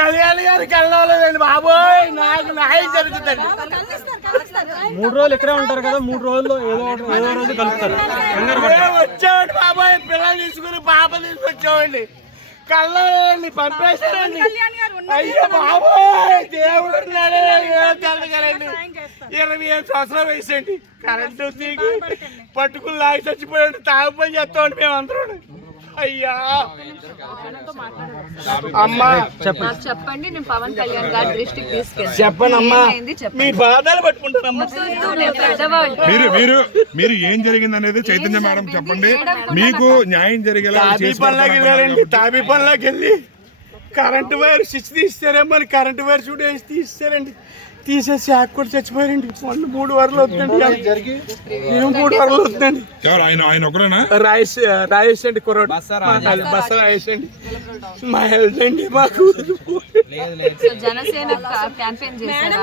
కళ్యాణ్ గారి కళ్ళలేదండి బాబోయ్, నాకు న్యాయం జరుగుతుంది. 3 రోజులు ఇక్కడే ఉంటారు కదా, 3 రోజుల్లో ఏదో రోజు కలుపుతారు. వచ్చామండి బాబోయ్, పిల్లలు తీసుకుని పాప తీసుకొచ్చామండి. కళ్ళని పంపేశారండి. అయ్యో బాబోయ్, దేవుడు తెలగలండి. 25 సంవత్సరాలు వేసండి. కరెంటు తీగి పట్టుకుని లాగి చచ్చిపోయాడు. తాగుపని చేస్తామండి మేమందరం. అయ్యా అమ్మా చెప్పండి, నేను పవన్ కళ్యాణ్ గారి దృష్టికి తీసుకెళ్ళి చెప్పండి అమ్మా, మీ బాధలు పట్టుకుంటానమ్మా. మీరు ఏం జరిగింది అనేది చైతన్య మేడం చెప్పండి, మీకు న్యాయం జరిగేలా. తాబీ పనులకి వెళ్ళి కరెంటు వైర్ స్విచ్ తీస్తారేమో, కరెంటు వైర్ చూడ వేసి తీస్తారండి. తీసేసి ఆకు కూడా చచ్చిపోయారండి. 3 వారాలు అవుతుందండి. 3 వారాలు అవుతుందండి. ఆయన ఒకరేనా? రాయేష్ అండి, కుర్రోడు బస్సు రాయేష్ అండి. మా హెల్త్ అండి మాకు. జనసేన క్యాంపెయిన్ చేశారు.